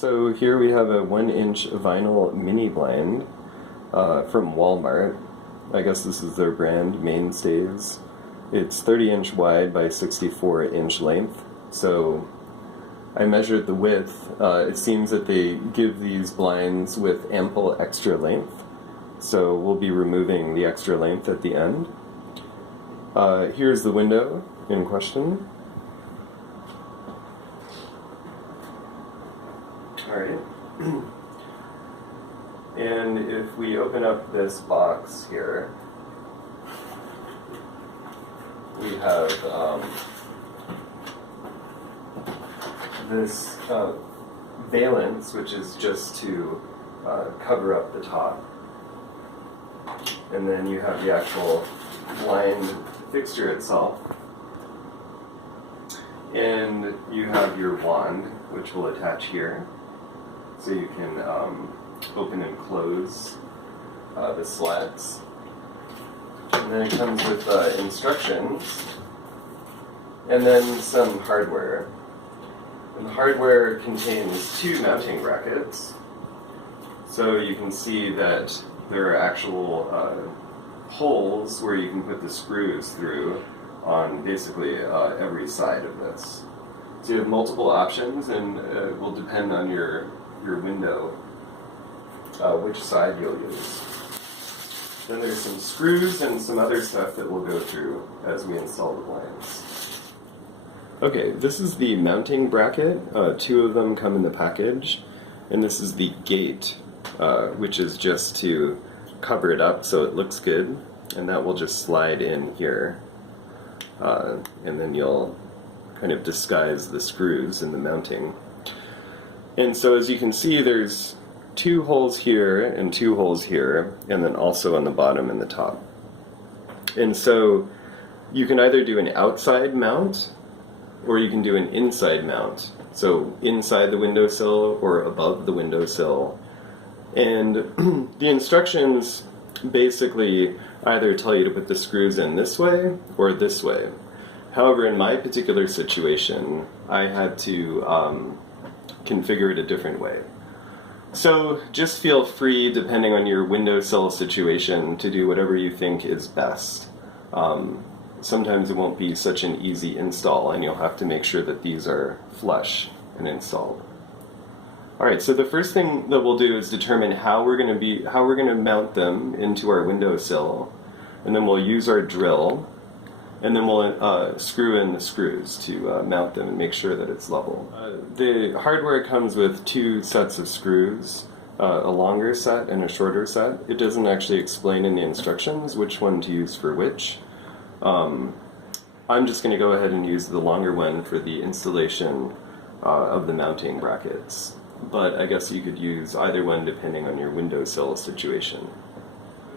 So here we have a 1-inch vinyl mini blind from Walmart. I guess this is their brand, Mainstays. It's 30-inch wide by 64-inch length. So I measured the width. It seems that they give these blinds with ample extra length. So we'll be removing the extra length at the end. Here's the window in question. Alright. And if we open up this box here, we have this valance, which is just to cover up the top. And then you have the actual blind fixture itself. And you have your wand, which will attach here. So you can open and close the slats. And then it comes with instructions, and then some hardware. And the hardware contains 2 mounting brackets. So you can see that there are actual holes where you can put the screws through on basically every side of this. So you have multiple options, and it will depend on your window which side you'll use. Then there's some screws and some other stuff that we'll go through as we install the blinds. Okay, this is the mounting bracket. 2 of them come in the package, and this is the gate, which is just to cover it up so it looks good, and that will just slide in here. And then you'll kind of disguise the screws in the mounting. And so as you can see, there's 2 holes here and 2 holes here, and then also on the bottom and the top. And so you can either do an outside mount or you can do an inside mount. So inside the windowsill or above the windowsill. And the instructions basically either tell you to put the screws in this way or this way. However, in my particular situation, I had to configure it a different way. So just feel free, depending on your windowsill situation, to do whatever you think is best. Sometimes it won't be such an easy install, and you'll have to make sure that these are flush and installed. Alright, so the first thing that we'll do is determine how we're going to mount them into our windowsill, and then we'll use our drill, and then we'll screw in the screws to mount them and make sure that it's level. The hardware comes with 2 sets of screws, a longer set and a shorter set. It doesn't actually explain in the instructions which one to use for which. I'm just going to go ahead and use the longer one for the installation of the mounting brackets. But I guess you could use either one depending on your windowsill situation.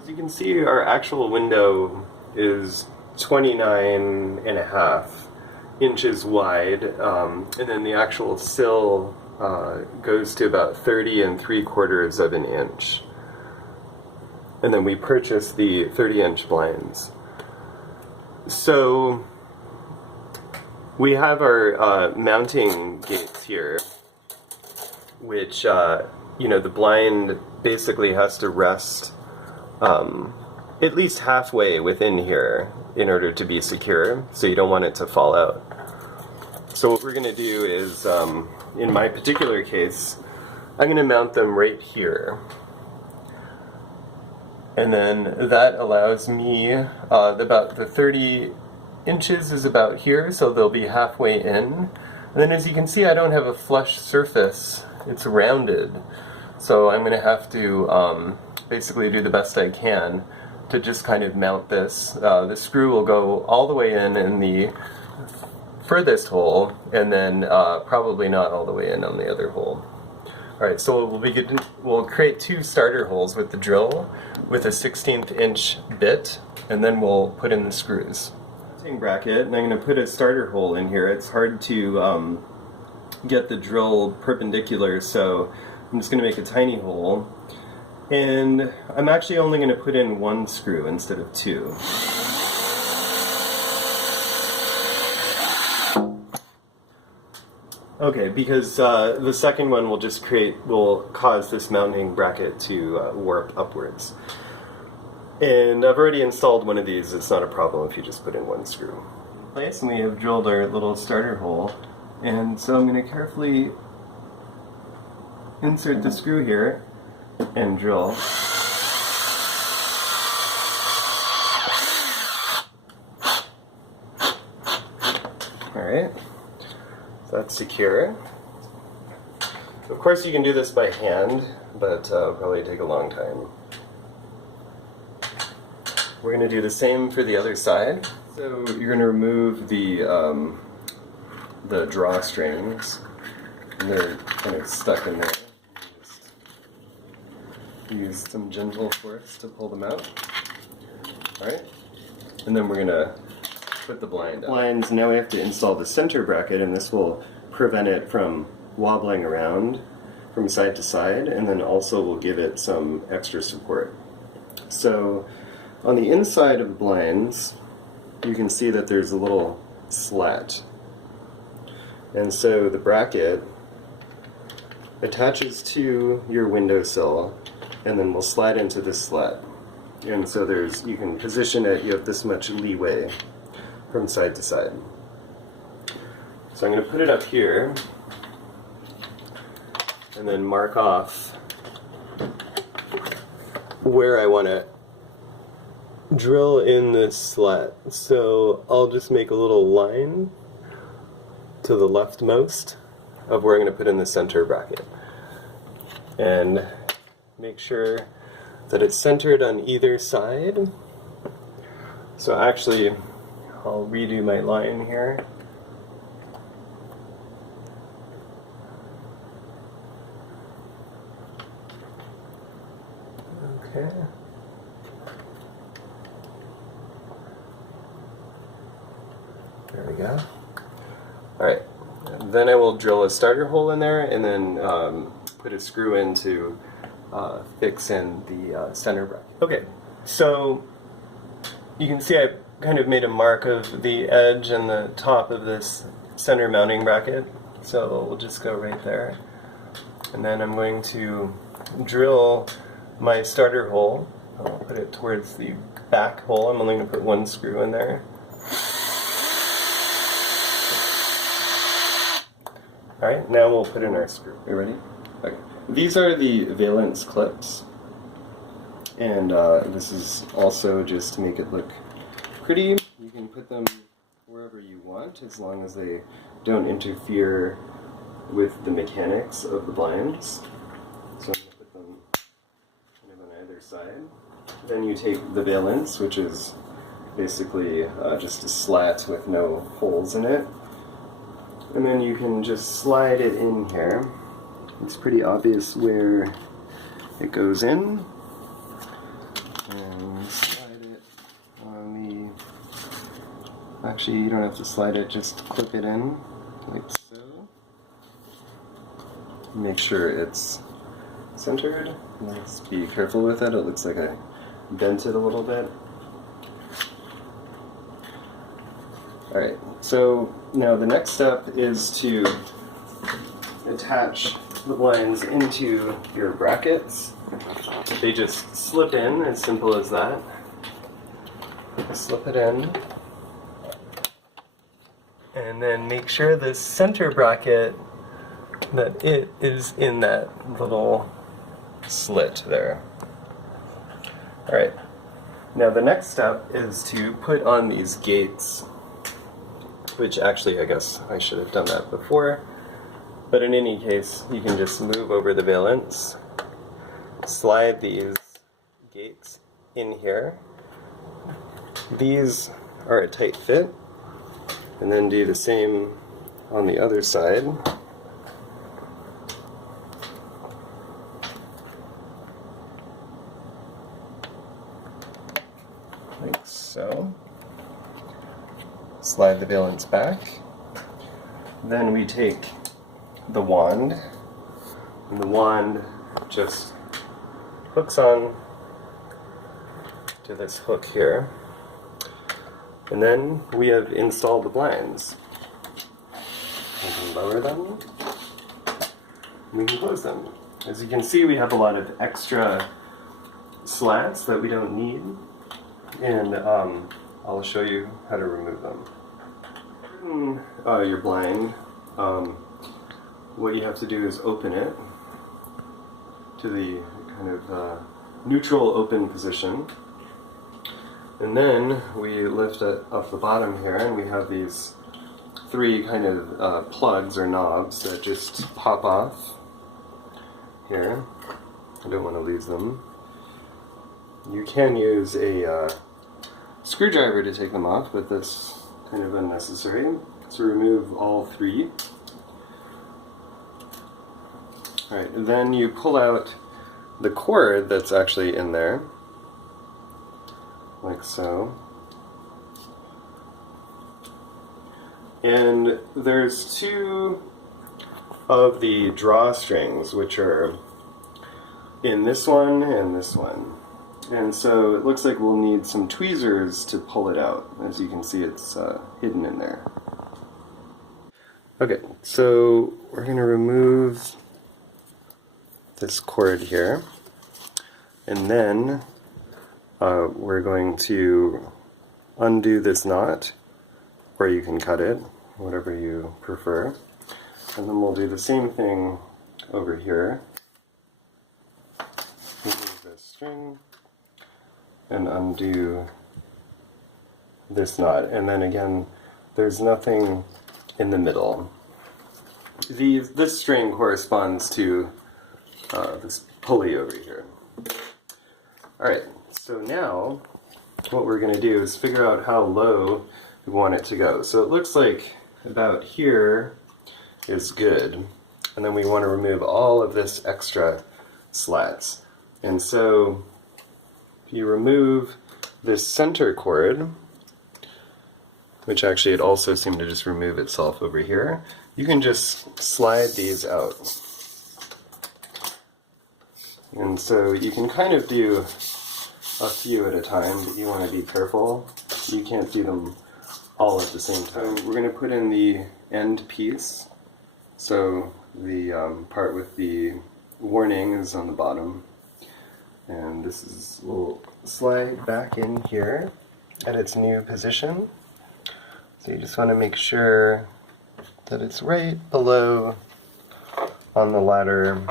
As you can see, our actual window is 29.5 inches wide, and then the actual sill goes to about 30 3/4 of an inch. And then we purchased the 30-inch blinds. So we have our mounting gates here, which the blind basically has to rest at least halfway within here in order to be secure, so you don't want it to fall out. So what we're going to do is, in my particular case, I'm going to mount them right here. And then that allows me, about the 30 inches is about here, so they'll be halfway in. And then as you can see, I don't have a flush surface, it's rounded. So I'm going to have to basically do the best I can to just kind of mount this. The screw will go all the way in the furthest hole, and then probably not all the way in on the other hole. Alright, so we'll create 2 starter holes with the drill with a 1/16 inch bit, and then we'll put in the screws. Mounting bracket, and I'm going to put a starter hole in here. It's hard to get the drill perpendicular, so I'm just going to make a tiny hole. And I'm actually only going to put in 1 screw instead of 2. Okay, because the second one will cause this mounting bracket to warp upwards. And I've already installed one of these. It's not a problem if you just put in one screw. And we have drilled our little starter hole. And so I'm going to carefully insert the screw here and drill. Alright, so that's secure. Of course you can do this by hand, but it'll probably take a long time. We're going to do the same for the other side. So you're going to remove the drawstrings, and they're kind of stuck in there. Just use some gentle force to pull them out. Alright, and then we're going to put the blind up. Blinds, now we have to install the center bracket, and this will prevent it from wobbling around from side to side, and then also will give it some extra support. So on the inside of the blinds, you can see that there's a little slat. And so the bracket attaches to your windowsill and then will slide into this slat. And so you can position it, you have this much leeway from side to side. So I'm going to put it up here and then mark off where I want to drill in this slat. So I'll just make a little line to the leftmost of where I'm going to put in the center bracket. And make sure that it's centered on either side. So actually, I'll redo my line here. Okay. There we go. Alright, then I will drill a starter hole in there and then put a screw in to fix in the center bracket. Okay, so you can see I kind of made a mark of the edge and the top of this center mounting bracket, so we'll just go right there. And then I'm going to drill my starter hole. I'll put it towards the back hole. I'm only going to put one screw in there. Alright, now we'll put in our screw. Are you ready? Okay. These are the valence clips, and this is also just to make it look pretty. You can put them wherever you want as long as they don't interfere with the mechanics of the blinds. So I'm going to put them kind of on either side. Then you take the valence, which is basically just a slat with no holes in it. And then you can just slide it in here. It's pretty obvious where it goes in. And slide it on the... Actually, you don't have to slide it, just clip it in, like so. Make sure it's centered. Let's be careful with it. It looks like I bent it a little bit. Alright, so now the next step is to attach the blinds into your brackets. They just slip in, as simple as that. Slip it in. And then make sure the center bracket, that it is in that little slit there. Alright, now the next step is to put on these gates, which actually I guess I should have done that before. But in any case, you can just move over the valence, slide these gates in here. These are a tight fit, and then do the same on the other side. Like so. Slide the valence back. Then we take the wand, and the wand just hooks on to this hook here. And then we have installed the blinds. You can lower them. we can close them. As you can see, we have a lot of extra slats that we don't need, and I'll show you how to remove them. Your blind, what you have to do is open it to the kind of neutral open position, and then we lift it off the bottom here, and we have these three kind of plugs or knobs that just pop off here. I don't want to lose them. You can use a screwdriver to take them off, but that's kind of unnecessary. So remove all three. Alright, and then you pull out the cord that's actually in there, like so. And there's two of the drawstrings, which are in this one and this one. And so it looks like we'll need some tweezers to pull it out. As you can see, it's hidden in there. Okay, so we're going to remove this cord here, and then we're going to undo this knot, or you can cut it, whatever you prefer. And then we'll do the same thing over here. Remove this string and undo this knot. And then again, there's nothing in the middle. This string corresponds to this pulley over here. Alright, so now what we're going to do is figure out how low we want it to go. So it looks like about here is good, and then we want to remove all of this extra slats. And so if you remove this center cord, which actually it also seemed to just remove itself over here, you can just slide these out. And so you can kind of do a few at a time, but you want to be careful. You can't do them all at the same time. We're going to put in the end piece. So the part with the warning is on the bottom. And this will slide back in here at its new position. So you just want to make sure that it's right below on the ladder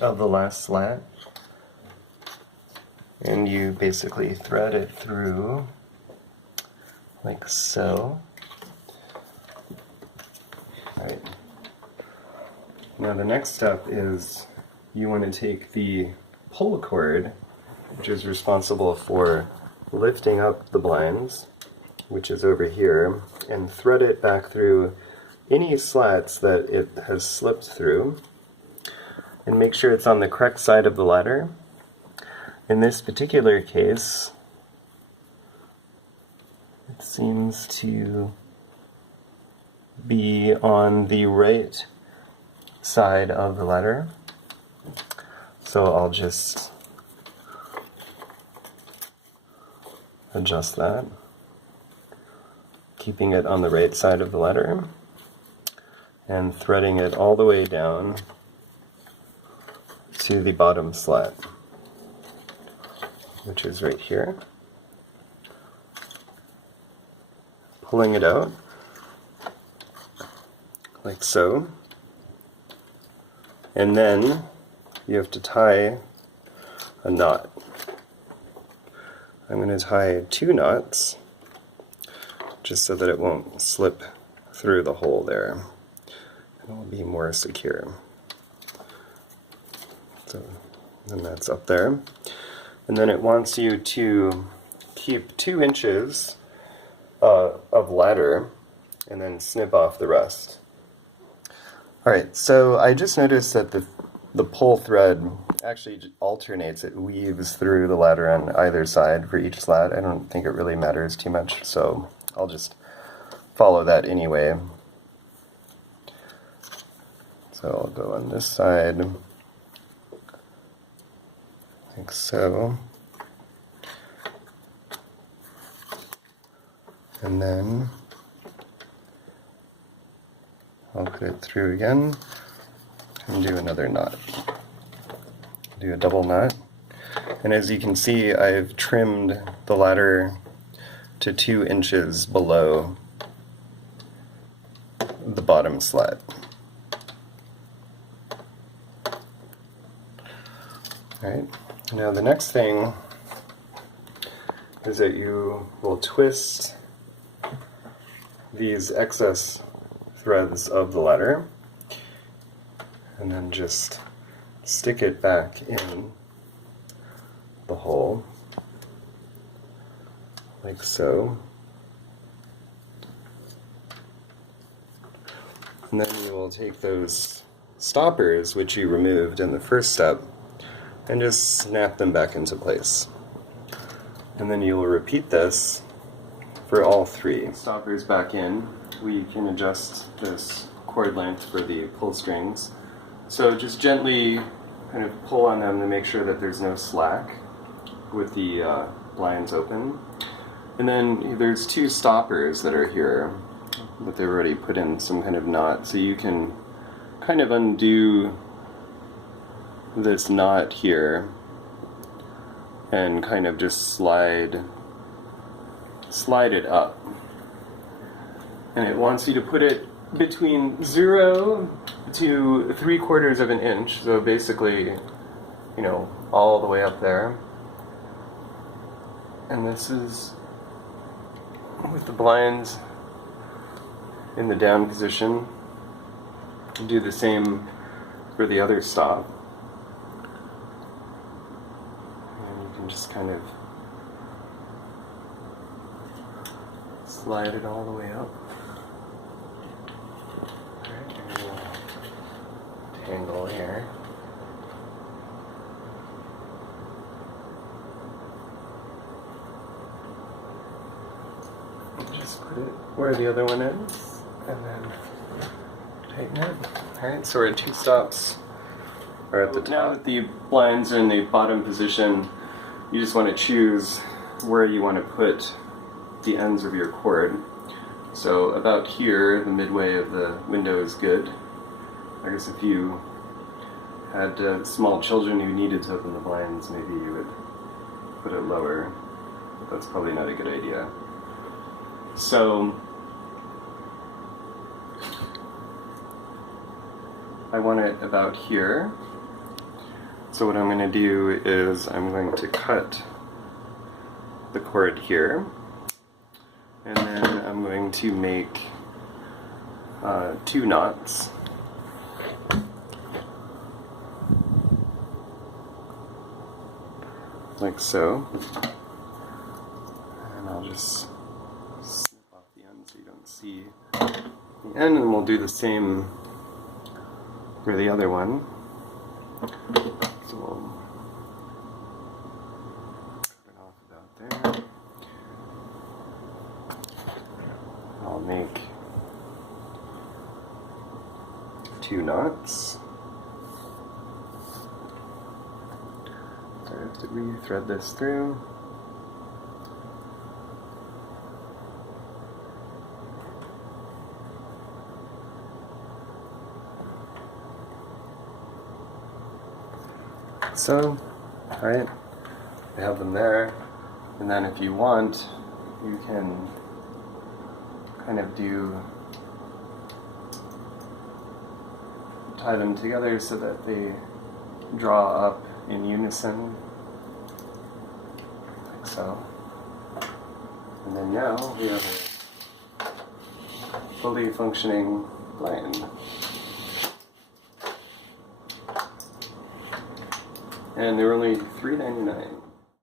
of the last slat. And you basically thread it through like so. Right. Now the next step is you want to take the pull cord, which is responsible for lifting up the blinds, which is over here, and thread it back through any slats that it has slipped through, and make sure it's on the correct side of the ladder. In this particular case, it seems to be on the right side of the ladder. So I'll just adjust that, keeping it on the right side of the ladder and threading it all the way down to the bottom slat, which is right here. Pulling it out like so, and then you have to tie a knot. I'm going to tie 2 knots just so that it won't slip through the hole there. It will be more secure. So then that's up there. And then it wants you to keep 2 inches of ladder and then snip off the rest. Alright, so I just noticed that the pull thread actually alternates. It weaves through the ladder on either side for each slat. I don't think it really matters too much, so I'll just follow that anyway. So I'll go on this side, like so. And then I'll put it through again, and do another knot. Do a double knot. And as you can see, I've trimmed the ladder to 2 inches below the bottom slat. Alright, now the next thing is that you will twist these excess threads of the ladder and then just stick it back in the hole like so. And then you will take those stoppers which you removed in the first step and just snap them back into place. And then you will repeat this for all 3. Stoppers back in, we can adjust this cord length for the pull strings. So just gently kind of pull on them to make sure that there's no slack with the blinds open. And then there's 2 stoppers that are here that they've already put in some kind of knot, so you can kind of undo this knot here and kind of just slide it up. And it wants you to put it between 0 to 3/4 of an inch, so basically, you know, all the way up there. And this is with the blinds in the down position. Do the same for the other stop. And you can just kind of slide it all the way up. Alright, there's a tangle here. Just put it where the other one is, and then tighten it. Alright, so we're at 2 stops are at the top. Now that the blinds are in the bottom position, you just want to choose where you want to put the ends of your cord. So about here, the midway of the window is good. I guess if you had small children who needed to open the blinds, maybe you would put it lower. That's probably not a good idea. So I want it about here. So what I'm going to do is I'm going to cut the cord here, and then I'm going to make 2 knots. Like so. And I'll just snip off the end so you don't see the end, and we'll do the same for the other one. So we'll cut it off about there. I'll make 2 knots. So I have to re-thread this through. So, alright, we have them there, and then if you want, you can kind of tie them together so that they draw up in unison, like so. And then now we have a fully functioning blind. And they're only $3.99.